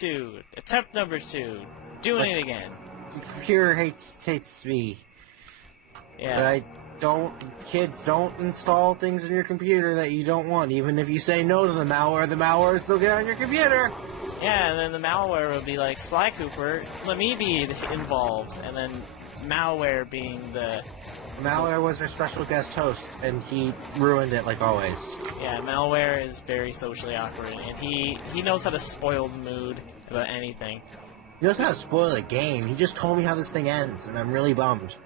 2. Attempt number 2. Doing it again. The computer hates me. Yeah. Kids, don't install things in your computer that you don't want. Even if you say no to the malware will still get on your computer. Yeah, and then the malware will be like, Sly Cooper, let me be involved. And then malware being the... Malware was our special guest host, and he ruined it like always. Yeah, malware is very socially awkward, and he knows how to spoil the mood about anything. He knows how to spoil a game. He just told me how this thing ends, and I'm really bummed.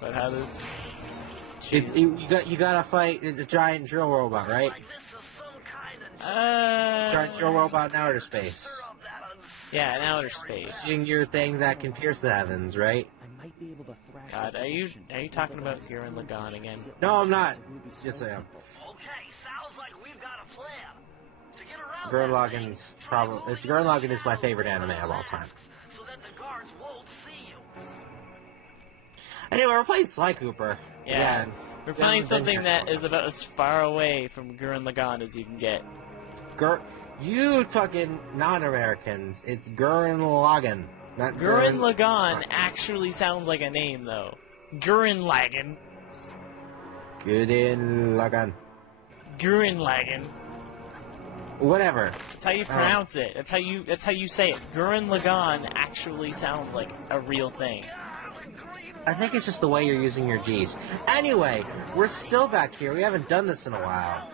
But how did... You gotta fight the giant drill robot, right? Giant drill robot in outer space. Yeah, in outer space. Using your thing that can pierce the heavens, right? God, are you talking about Gurren Lagann again? No, I'm not. Yes, I am. Gurren Lagann is my favorite anime of all time. Anyway, we're playing Sly Cooper. Yeah. We're playing something that is about as far away from Gurren Lagann as you can get. You fucking non-Americans, it's Gurren Lagann. Not Gurren Lagann actually sounds like a name, though. Gurren Lagann. Gurren Lagann. Gurren Lagann. Whatever. That's how you pronounce it. That's how you say it. Gurren Lagann actually sounds like a real thing. I think it's just the way you're using your G's. Anyway, we're still back here. We haven't done this in a while.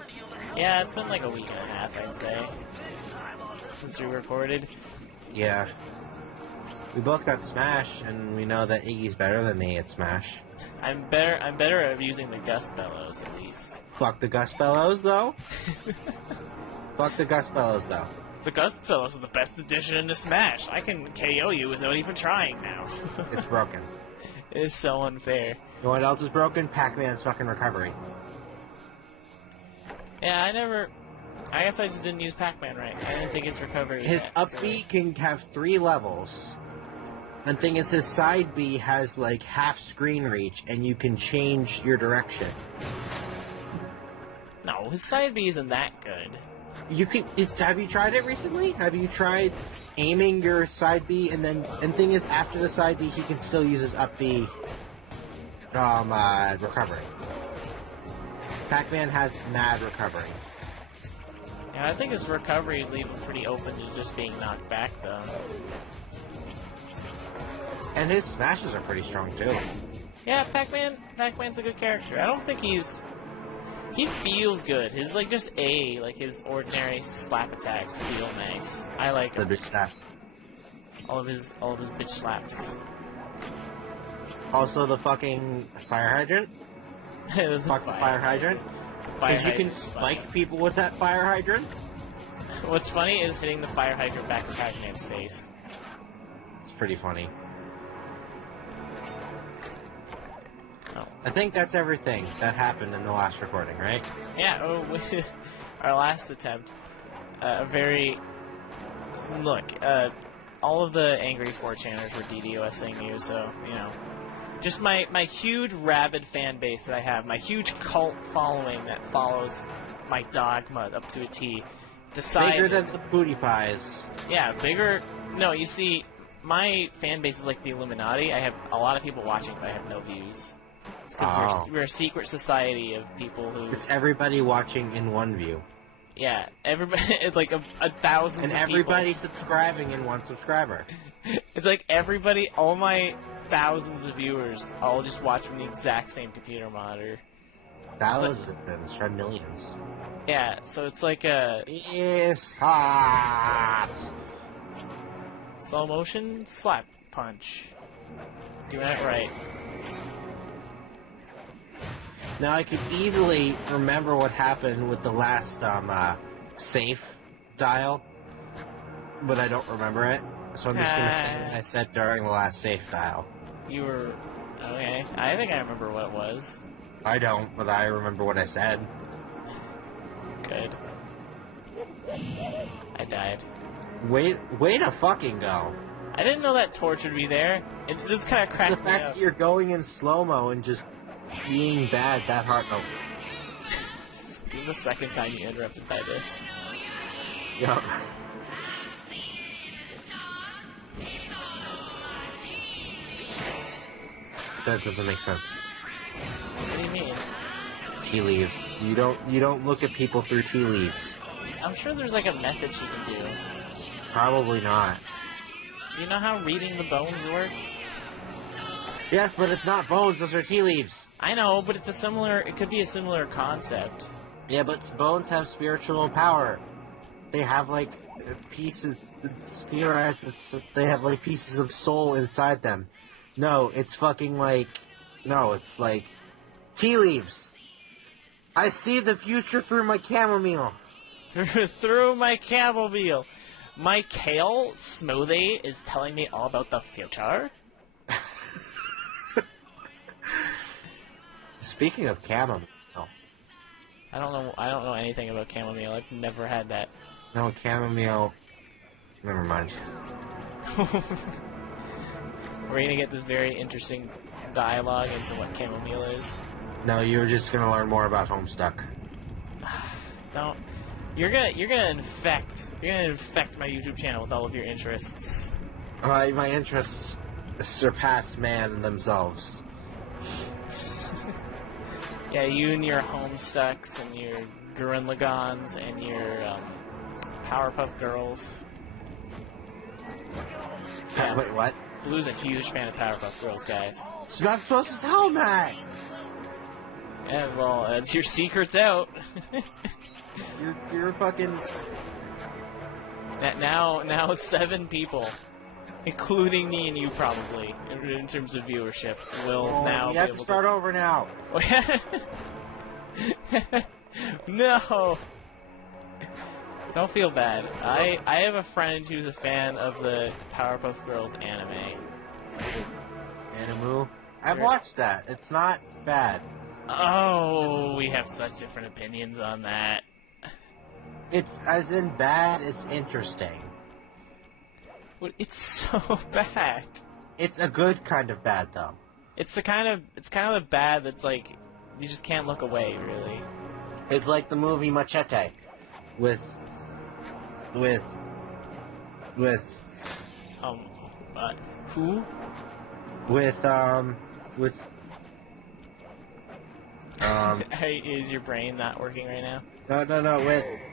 Yeah, it's been like a week and a half, I'd say, since we recorded. Yeah. We both got Smash, and we know that Iggy's better than me at Smash. I'm better at using the gust bellows, at least. Fuck the gust bellows, though. Fuck the gust bellows, though. The gust bellows are the best addition to Smash. I can KO you without even trying now. It's broken. It is so unfair. You know what else is broken? Pac-Man's fucking recovery. Yeah, I guess I just didn't use Pac-Man right. I didn't think his recovery was His that, up B can have 3 levels. And thing is, his side B has like half screen reach, and you can change your direction. No, his side B isn't that good. You can. Have you tried it recently? Have you tried aiming your side B, and thing is, after the side B, he can still use his up B recovery. Pac-Man has mad recovery. Yeah, I think his recovery would leave him pretty open to just being knocked back, though. And his smashes are pretty strong, too. Yeah, Pac-Man's a good character. I don't think he feels good. His, like, just his ordinary slap attacks feel nice. I like the big slap. All of his bitch slaps. Also the fucking fire hydrant. The fire hydrant. Because you can spike people with that fire hydrant. What's funny is hitting the fire hydrant back in Pac-Man's face. It's pretty funny. Oh. I think that's everything that happened in the last recording, right? Yeah, our last attempt. All of the angry 4chaners were DDoSing you, so, you know. Just my huge rabid fan base that I have, my huge cult following that follows my dogma up to a T, decided... Bigger than the booty pies. Yeah, bigger... No, you see, my fan base is like the Illuminati. I have a lot of people watching, but I have no views. It's because we're a secret society of people who... It's everybody watching in one view. Yeah, everybody... It's like a thousand and everybody subscribing in one subscriber. It's like everybody... All my... thousands of viewers all just watch from the exact same computer monitor. Thousands, try millions. Yeah, so it's like a... It's hot! Slow motion slap punch. Doing it right. Now I could easily remember what happened with the last safe dial, but I don't remember it. So I'm just going to say what I said during the last safe dial. You were... Okay. I think I remember what it was. I don't, but I remember what I said. Good. I died. Way to fucking go. I didn't know that torch would be there. It just kind of cracked me up. The fact that you're going in slow-mo and just being bad that hard... Oh. This is the second time you interrupted by this. Yep. That doesn't make sense. What do you mean? Tea leaves. You don't look at people through tea leaves. I'm sure there's like a method you can do. Probably not. Do you know how reading the bones work? Yes, but it's not bones. Those are tea leaves. I know, but it's a similar. It could be a similar concept. Yeah, but bones have spiritual power. They have like pieces. It's theorized they have like pieces of soul inside them. No, it's fucking like. No, it's like tea leaves. I see the future through my chamomile. Through my chamomile. My kale smoothie is telling me all about the future. Speaking of chamomile. I don't know anything about chamomile. I've never had that. No, chamomile. Never mind. We're gonna get this very interesting dialogue into what chamomile is. No, you're just gonna learn more about Homestuck. Don't. You're gonna infect my YouTube channel with all of your interests. My interests surpass man themselves. Yeah, you and your Homestucks and your Gurren Lagans and your Powerpuff Girls. Yeah, Wait, what? Blue's a huge fan of Powerpuff Girls, guys. It's not supposed to tell that. Yeah, well, it's your secret's out. You're fucking. Now 7 people, including me and you probably, in terms of viewership, will now You have to start over now. No. Don't feel bad. I have a friend who's a fan of the Powerpuff Girls anime. Animu. I've watched that. It's not bad. Oh, we have such different opinions on that. It's as in bad. It's interesting. What? It's so bad. It's a good kind of bad, though. It's kind of the bad that's like you just can't look away, really. It's like the movie Machete, with who? Hey, is your brain not working right now? No,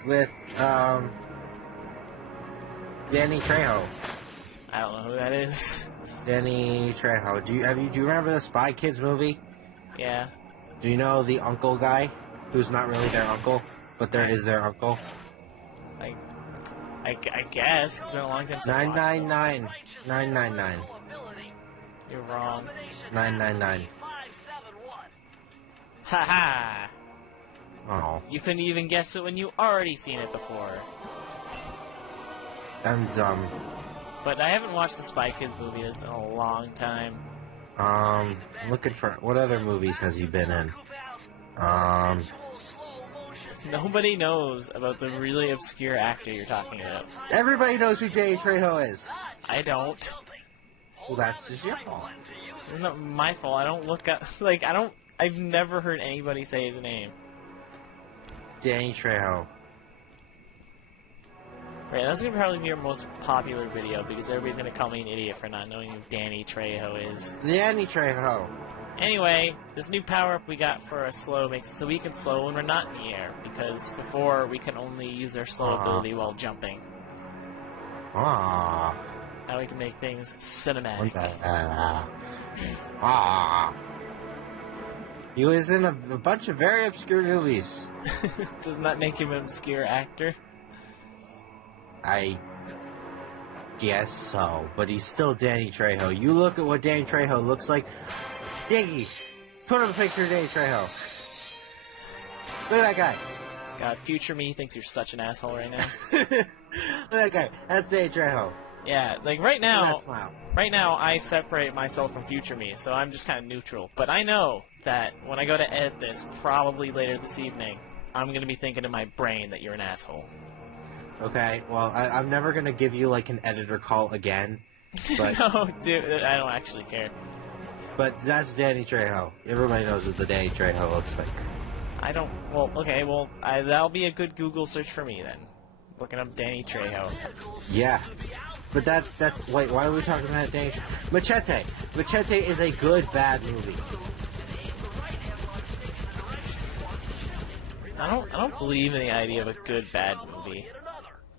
with Danny Trejo. I don't know who that is. Danny Trejo. Do you remember the Spy Kids movie? Yeah. Do you know the uncle guy, who's not really their uncle, but there is their uncle? I guess it's been a long time since 999. 999. You're wrong. 999. Haha. Oh. You couldn't even guess it when you already seen it before. I'm dumb. But I haven't watched the Spy Kids movies in a long time. Looking for what other movies has he been in? Nobody knows about the really obscure actor you're talking about. Everybody knows who Danny Trejo is. I don't. Well, that's just your fault. It's not my fault. I don't look up. I've never heard anybody say his name. Danny Trejo. Right, that's gonna probably be your most popular video because everybody's gonna call me an idiot for not knowing who Danny Trejo is. Danny Trejo. Anyway, this new power-up we got for a slow makes it so we can slow when we're not in the air, because before we can only use our slow ability while jumping. Ah. Now we can make things cinematic. He was in a bunch of very obscure movies. Doesn't that make him an obscure actor? I guess so, but he's still Danny Trejo. You look at what Danny Trejo looks like. Diggy, put up a picture of Danny Trejo. Look at that guy. God, future me thinks you're such an asshole right now. Look at that guy. That's Danny Trejo. Yeah, like right now, Smile. right now I separate myself from future me, so I'm just kind of neutral. But I know that when I go to edit this, probably later this evening, I'm going to be thinking in my brain that you're an asshole. Okay, well, I'm never going to give you, like, an editor call again. But, No, dude, I don't actually care. But that's Danny Trejo. Everybody knows what the Danny Trejo looks like. I don't, well, okay, well, that'll be a good Google search for me then. Looking up Danny Trejo. Yeah. But that's wait, why are we talking about danger? Machete. Machete is a good bad movie. I don't believe in the idea of a good bad movie.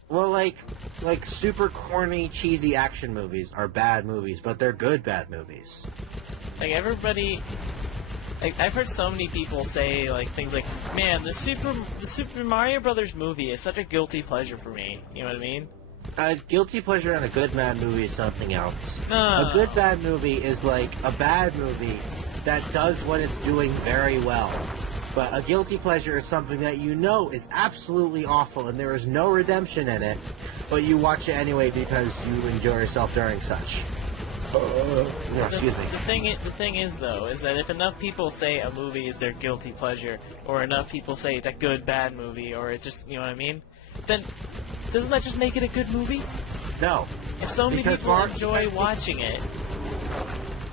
Well, like super corny, cheesy action movies are bad movies, but they're good bad movies. Like everybody, like I've heard so many people say like things like, "Man, the Super Mario Brothers movie is such a guilty pleasure for me." You know what I mean? A guilty pleasure and a good bad movie is something else. No. A good bad movie is like a bad movie that does what it's doing very well. But a guilty pleasure is something that you know is absolutely awful and there is no redemption in it, but you watch it anyway because you enjoy yourself during such. Excuse me. The thing is though, is that if enough people say a movie is their guilty pleasure, or enough people say it's a good bad movie, or it's just, you know what I mean, then doesn't that just make it a good movie? No. If so many people enjoy watching it.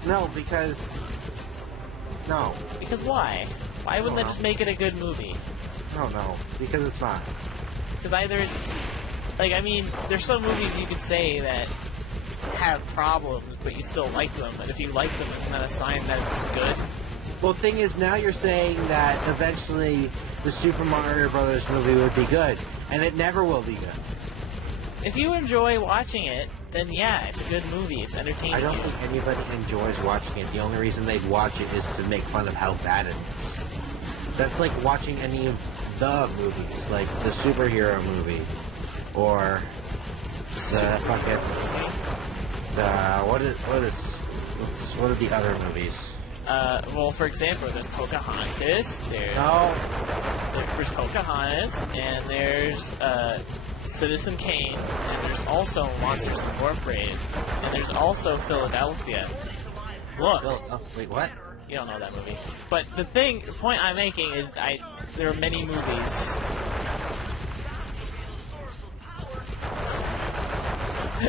No, because... No. Because why? Why wouldn't that just make it a good movie? No, because it's not. Because either it's... Like, I mean, there's some movies you could say that have problems, but you still like them, and if you like them, isn't that a sign that it's good? Well, thing is, now you're saying that eventually the Super Mario Brothers movie would be good, and it never will be good. If you enjoy watching it, then yeah, it's a good movie. It's entertaining. I don't think anybody enjoys watching it. The only reason they'd watch it is to make fun of how bad it is. That's like watching any of the movies, like the superhero movie, or the fucking what are the other movies? Well, for example, there's Pocahontas. There's Pocahontas, and there's Citizen Kane, and there's also Monsters Incorporated, and there's also Philadelphia. Look. Wait, what? You don't know that movie. But the point I'm making is there are many movies.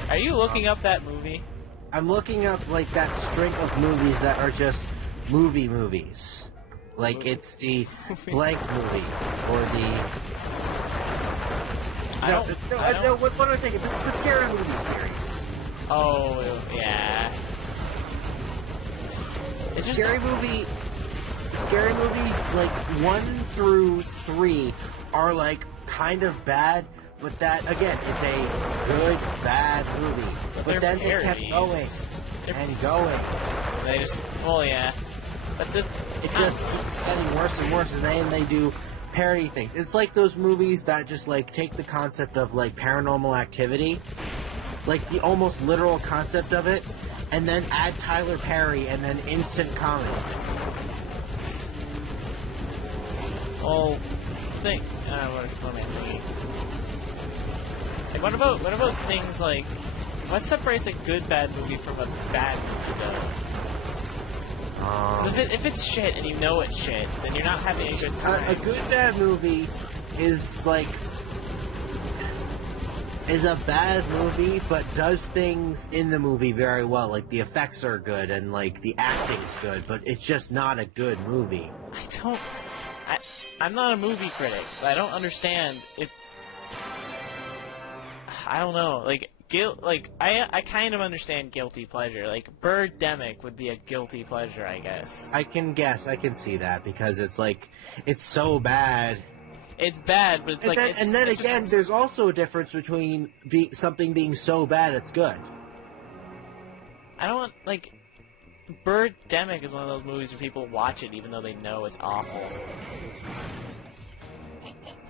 Are you looking up that movie? I'm looking up, like, that string of movies that are just movies. Like, it's the blank movie, or the... What am I thinking? The Scary Movie series. Oh, yeah. It's just Scary Movie, like, 1 through 3 are, like, kind of bad, but that, again, it's a good, bad movie. But then they kept going, and going. They just, well, yeah. But it just keeps getting worse and worse, and then they do parody things. It's like those movies that just, like, take the concept of, like, Paranormal Activity, like, the almost literal concept of it, and then add Tyler Perry, and then instant comedy. Well, what am I thinking? Like, what about things like, what separates a good bad movie from a bad movie, though? 'Cause if it's shit and you know it's shit, then you're not having any good time. A good bad movie is a bad movie, but does things in the movie very well. Like, the effects are good and, like, the acting's good, but it's just not a good movie. I'm not a movie critic. I don't understand if... I don't know. Like, I kind of understand guilty pleasure. Like, Birdemic would be a guilty pleasure, I guess. I can see that, because it's, like, it's so bad. It's bad, but it's there's also a difference between something being so bad it's good. I don't, like... Birdemic is one of those movies where people watch it even though they know it's awful.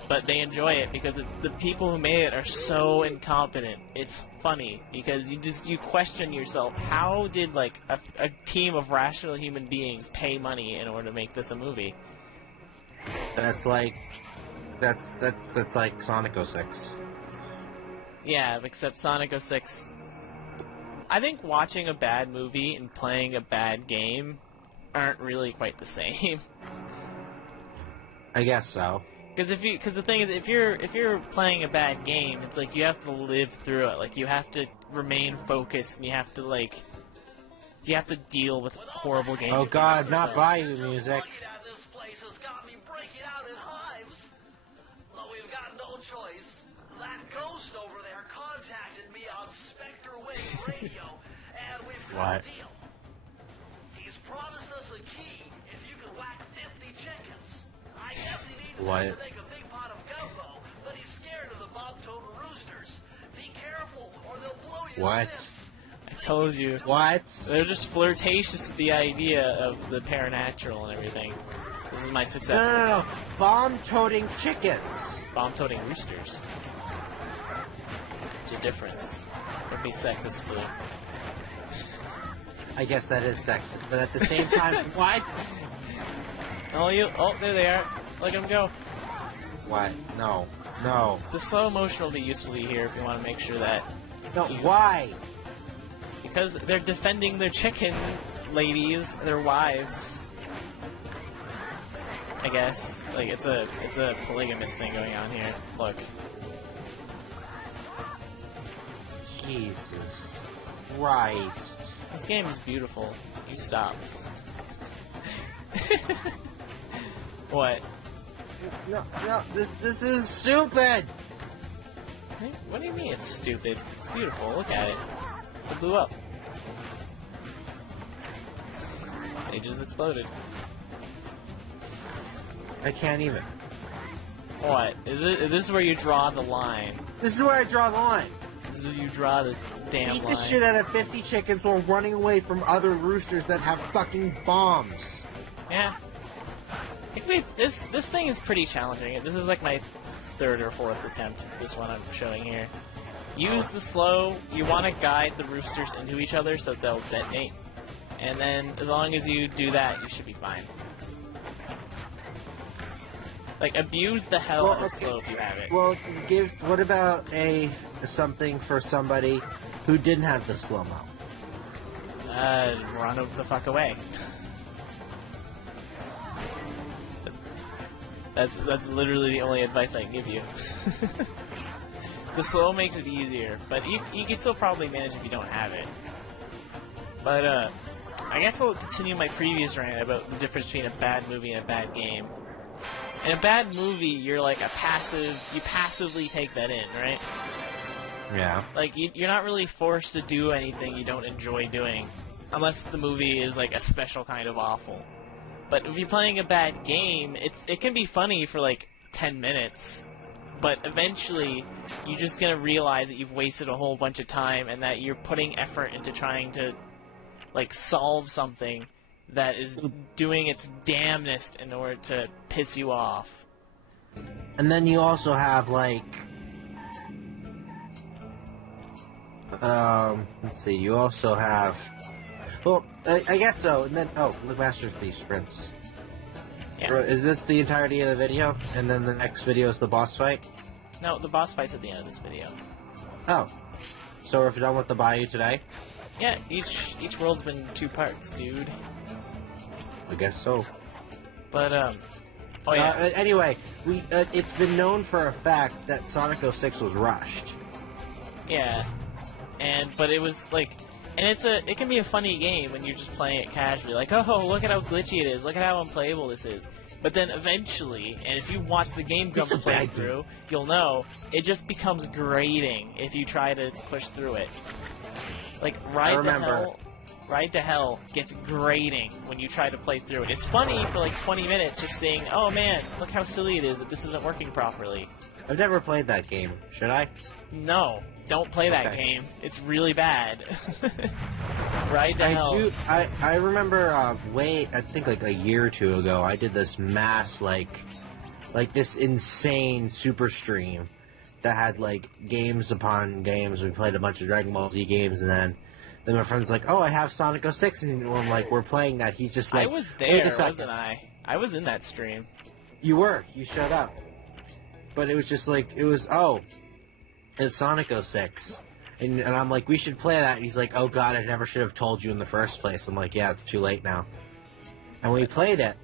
But they enjoy it because the people who made it are so incompetent. It's funny because you question yourself. How did, like, a team of rational human beings pay money in order to make this a movie? That's like Sonic 06. Yeah, except Sonic 06... I think watching a bad movie and playing a bad game aren't really quite the same. I guess so. Because the thing is, if you're playing a bad game, it's like you have to live through it. Like, you have to remain focused, and you have to deal with horrible games. Oh God, not Bayou music. This place has got me breaking out in hives. Well, we've got no choice. That ghost over there contacted me on Spectre shortwave radio, and we've got What? a deal. He's promised us a key if you can whack 50 chickens. I guess he needed What? us to make a big pot of gumbo, but he's scared of the bob-totem roosters. Be careful, or they'll blow you What? to bits. I told you. What? They're just flirtatious with the idea of the paranatural and everything. This is my success. No. Bomb-toting chickens. Bomb-toting roosters. There's a difference. Would be sexist, blue. I guess that is sexist, but at the same time, what? Oh, there they are. Look at them go. What? No. No. The slow motion will be useful to you here if you want to make sure that... No, why? Because they're defending their chicken ladies, their wives. I guess. Like, it's a polygamous thing going on here. Look. Jesus Christ. This game is beautiful. You stop. What? No, this is stupid! What do you mean it's stupid? It's beautiful. Look at it. It blew up. It just exploded. I can't even. What? Is this where you draw the line? This is where I draw the line. This is where you draw the damn Beat line. the shit out of 50 chickens while running away from other roosters that have fucking bombs. Yeah. I think this thing is pretty challenging. This is like my third or fourth attempt, this one I'm showing here. Use the slow, you want to guide the roosters into each other so they'll detonate. And then, as long as you do that, you should be fine. Like, abuse the hell out of slow if you have it. Well, what about something for somebody who didn't have the slow-mo? Run the fuck away. That's literally the only advice I can give you. The slow makes it easier, but you can still probably manage if you don't have it. But, I guess I'll continue my previous rant about the difference between a bad movie and a bad game. In a bad movie, you're like you passively take that in, right? Yeah. Like, you're not really forced to do anything you don't enjoy doing, unless the movie is like a special kind of awful. But if you're playing a bad game, it can be funny for like 10 minutes, but eventually you're just gonna realize that you've wasted a whole bunch of time and that you're putting effort into trying to like solve something that is doing its damnedest in order to piss you off. And then you also have like let's see, you also have, well, I guess so, and then, the Master Thief sprints. Yeah. Is this the entirety of the video? And then the next video is the boss fight? No, the boss fight's at the end of this video. Oh. So we're done with the Bayou today? Yeah, each world's been 2 parts, dude. I guess so. But, oh yeah. Anyway, it's been known for a fact that Sonic 06 was rushed. Yeah. But it was like, and it can be a funny game when you're just playing it casually, like, oh, look at how glitchy it is, look at how unplayable this is. But then eventually, and if you watch the Game Grumps playthrough, you'll know, it just becomes grating if you try to push through it. Like, Ride to Hell gets grating when you try to play through it. It's funny for like 20 minutes just seeing, oh man, look how silly it is that this isn't working properly. I've never played that game. Should I? No, don't play that game. It's really bad. Ride to Hell. I remember I think like a year or two ago, I did this mass like this insane super stream that had like games upon games. We played a bunch of Dragon Ball Z games, and then my friend's like, oh, I have Sonic 06, and I'm like, we're playing that. He's just like, I was there, wasn't I? I was in that stream. You were. You showed up. But it was just like, it's Sonic 06. And I'm like, we should play that. And he's like, oh god, I never should have told you in the first place. I'm like, yeah, it's too late now. And we played it,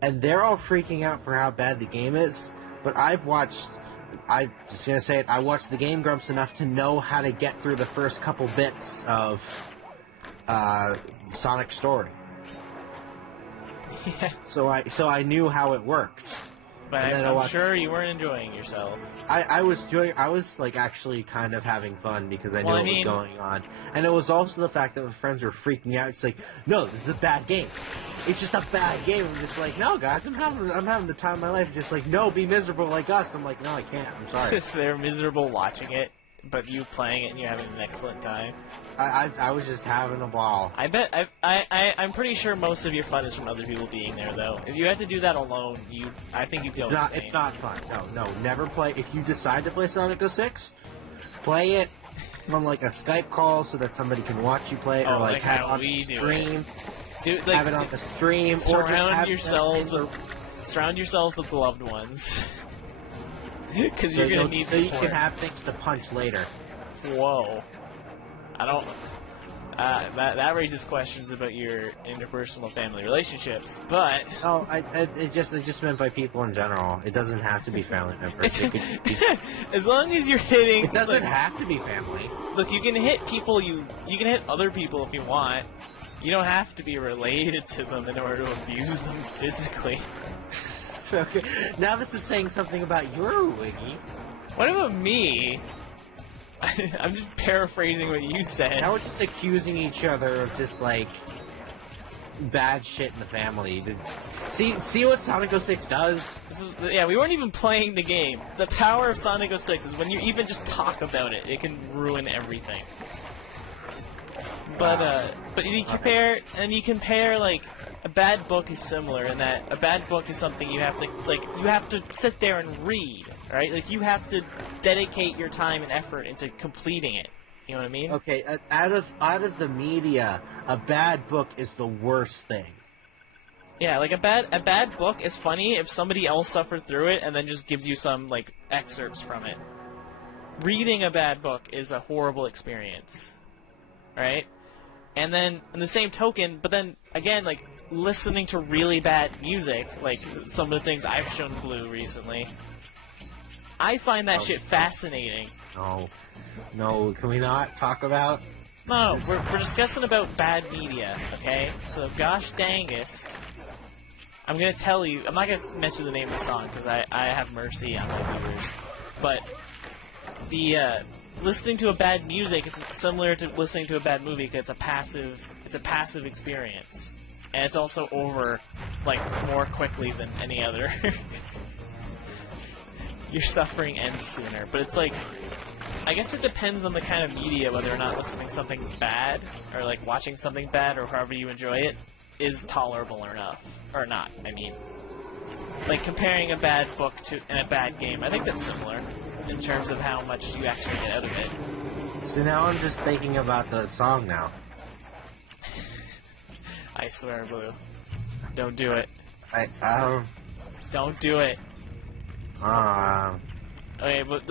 and they're all freaking out for how bad the game is, but I'm just gonna say it, I watched the Game Grumps enough to know how to get through the first couple bits of Sonic's story. Yeah. So I knew how it worked. But And then I'm sure you weren't enjoying yourself. I was like actually kind of having fun because I knew Well, what was going on, and it was also the fact that my friends were freaking out. It's like, no, this is a bad game. It's just a bad game. I'm just like, no, guys, I'm having the time of my life. Just like, no, be miserable like us. I'm like, no, I can't. I'm sorry. They're miserable watching it, but you playing it and you're having an excellent time. I was just having a ball. I bet I'm pretty sure most of your fun is from other people being there, though. If you had to do that alone, I think you'd go insane. It's not fun. No, never play. If you decide to play Sonic 06, play it on like a Skype call so that somebody can watch you play, or like have it on the stream. Dude, have it on the stream, or surround yourselves with loved ones, because you're gonna need support. So you can have things to punch later. Whoa. I don't. That raises questions about your interpersonal family relationships, but no, it just meant by people in general. It doesn't have to be family members. As long as you're hitting, it doesn't have to be family. Look, you can hit people. You can hit other people if you want. You don't have to be related to them in order to abuse them physically. Okay. Now this is saying something about your wiggy. What about me? I'm just paraphrasing what you said. Now we're just accusing each other of just, like, bad shit in the family. See what Sonic 06 does? Yeah, we weren't even playing the game. The power of Sonic 06 is when you even just talk about it, it can ruin everything. But you compare, like, a bad book is similar in that a bad book is something you have to sit there and read, right? Like, you have to dedicate your time and effort into completing it. You know what I mean? Okay, out of the media, a bad book is the worst thing. Yeah, like a bad book is funny if somebody else suffered through it and then just gives you some, like, excerpts from it. Reading a bad book is a horrible experience, right? And then, in the same token, but then, again, like, listening to really bad music, like some of the things I've shown Blue recently, I find that shit fascinating. No, can we not talk about? No, we're discussing about bad media, okay? So, gosh dangus, I'm gonna tell you, I'm not gonna mention the name of the song, because I have mercy on my viewers, but listening to a bad music is similar to listening to a bad movie, because it's a passive experience. And it's also over, like, more quickly than any other. Your suffering ends sooner. But it's like, I guess it depends on the kind of media, whether or not listening to something bad, or, like, watching something bad, or however you enjoy it, is tolerable or not, I mean. Like, comparing a bad book and a bad game, I think that's similar, in terms of how much you actually get out of it. So now I'm just thinking about the song now. I swear, Blue. Don't do it. Don't do it. Okay, but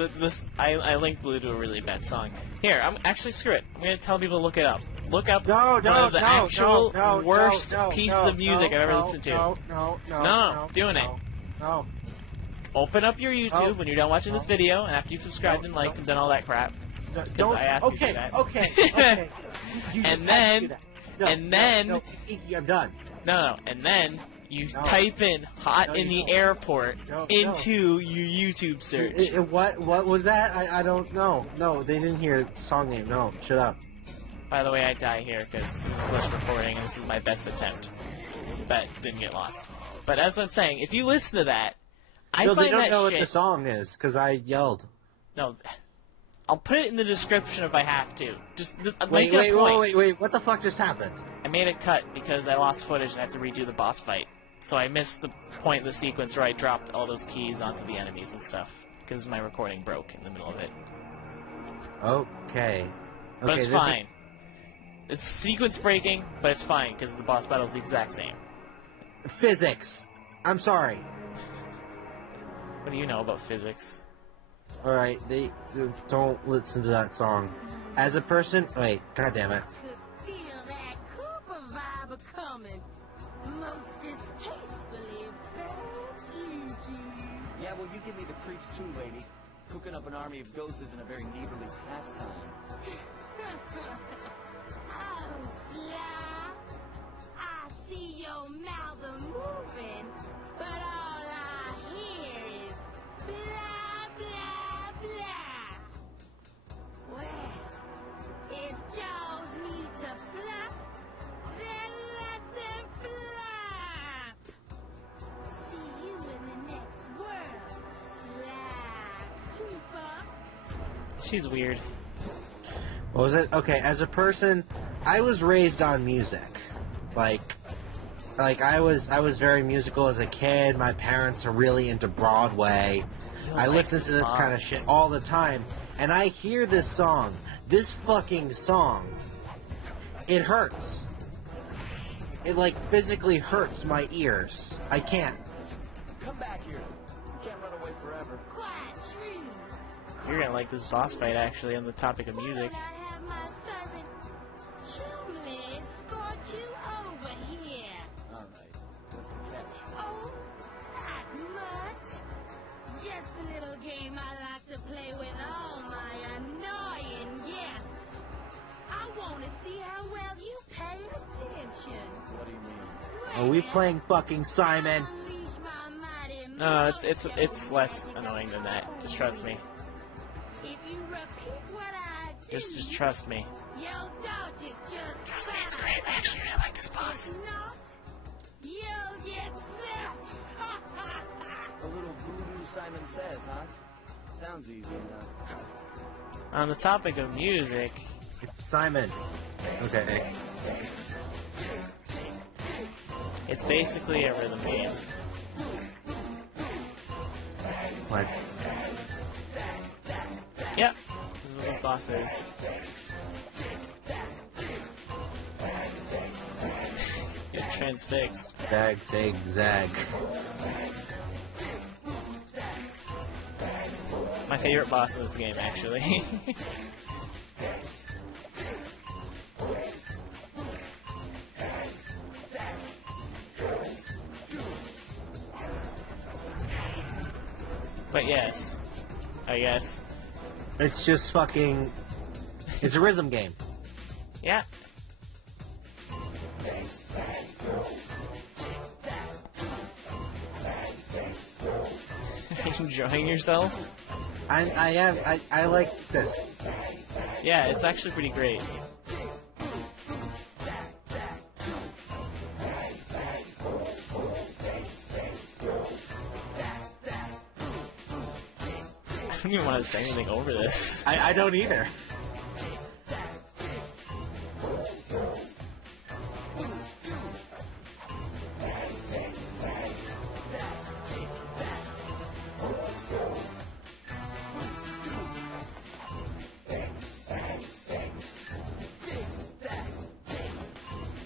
I linked Blue to a really bad song. Here, screw it. I'm gonna tell people to look it up. Look up one of the actual worst pieces of music I've ever listened to. No, doing it. No. Open up your YouTube when you're done watching this video, and after you've subscribed and liked and done all that crap. Don't. I asked you to do that. Okay. And then I'm done. No, and then you type in "hot in the airport" into your YouTube search. What was that? I don't know. No, they didn't hear the song name. No, shut up. By the way, I die here because this is glitch recording, and this is my best attempt. That didn't get lost. But as I'm saying, if you listen to that, I find that shit... No, they don't know what the song is, because I yelled. No, I'll put it in the description if I have to. Just wait, what the fuck just happened? I made a cut because I lost footage and I had to redo the boss fight. So I missed the point of the sequence where I dropped all those keys onto the enemies and stuff, because my recording broke in the middle of it. Okay. But it's fine. It's sequence breaking, but it's fine, because the boss battle's the exact same. Physics. I'm sorry. What do you know about physics? Alright, they don't listen to that song. As a person... Wait, goddammit. Feel that Cooper vibe coming. Most distastefully bad juju. Yeah, well, you give me the creeps too, lady. Cooking up an army of ghosts isn't a very neighborly pastime. Oh, Sly. I see your mouth a moving, but all I hear She's weird. What was it? Okay, as a person, I was raised on music. Like I was very musical as a kid. My parents are really into Broadway. I listen to this kind of shit all the time, and I hear this song. This fucking song. It hurts. It like physically hurts my ears. I can't. Come back here. You can't run away forever. Quite true. You're gonna like this boss fight, actually, on the topic of music. Could I have my servant Julie escort you over here? All right. What's the catch? Oh, not much. Just a little game I like to play with all my annoying guests. I want to see how well you pay attention. What do you mean? Are we playing fucking Simon? Unleash my mighty No, mojo. it's less annoying than that. Just trust me. If you repeat what I do, Just trust me. you'll dodge it just Trust me, it's fine. great. I actually really like this boss. If not, you'll get set. A little voodoo, Simon says, huh? Sounds easy enough. On the topic of music, It's Simon. Okay. it's basically a rhythm game. What? Yep, this is what this boss is. Get transfixed. Zag, zag, zag. My favorite boss in this game, actually. But yes, I guess. It's just fucking... It's a rhythm game. Yeah. Enjoying yourself? I am. I like this. Yeah, it's actually pretty great. I don't even want to say anything over this. I don't either.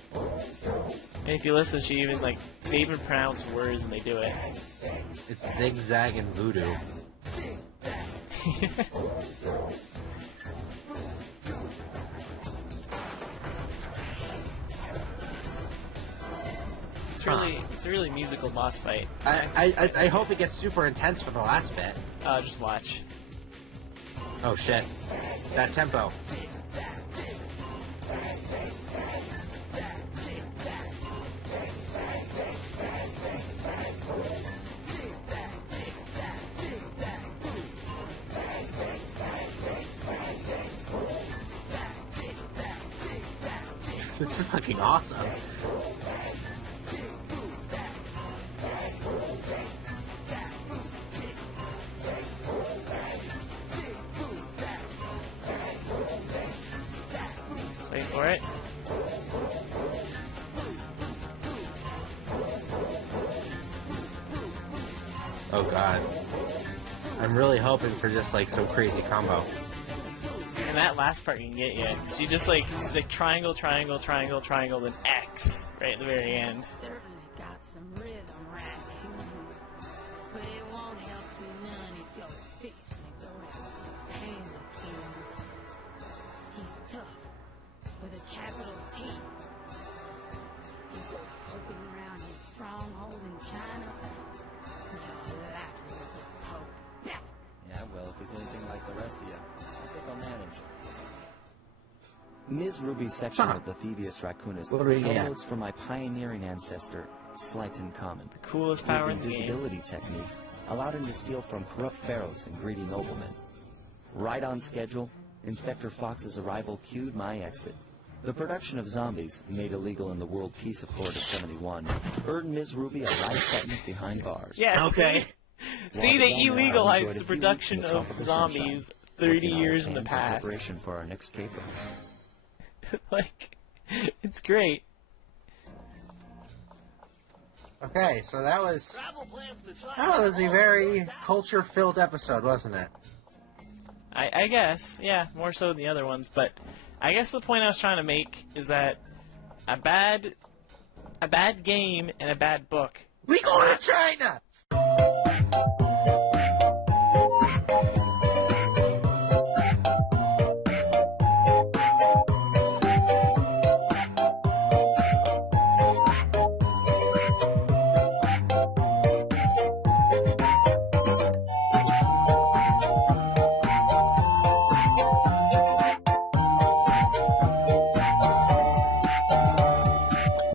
And if you listen, she even they even pronounce words when they do it. It's zigzag and voodoo. It's a really musical boss fight. I hope it gets super intense for the last bit. Just watch. Oh shit. That tempo. This is fucking awesome. Let's wait for it. Oh god. I'm really hoping for just like some crazy combo. And that last part can get you. So you just like triangle, triangle, triangle, triangle, then X right at the very end. Certainly got some rhythm, Raccoon. But it won't help you none if your fist may go out Panda King. He's tough, with a capital T. He's poking around his stronghold in China. You're likely to get poked back. Yeah, well, if he's anything like the rest of you, I think I'll manage. Ms. Ruby's section of the Thevius Racoonus downloads from my pioneering ancestor, Slighton Common. The coolest His power in the game. invisibility technique allowed him to steal from corrupt pharaohs and greedy noblemen. Right on schedule, Inspector Fox's arrival cued my exit. The production of zombies, made illegal in the World Peace Accord of '71, earned Ms. Ruby a life sentence behind bars. Yeah, Okay. See, they While the young lad enjoyed illegalized a the few production weeks in the of tropical zombies 30 working all years in the hands past. preparation for our next caper. Like, it's great. Okay, so that was Travel plans to China. that was a very culture-filled episode, wasn't it? I guess, yeah, more so than the other ones, but I guess the point I was trying to make is that a bad game and a bad book. We go to China.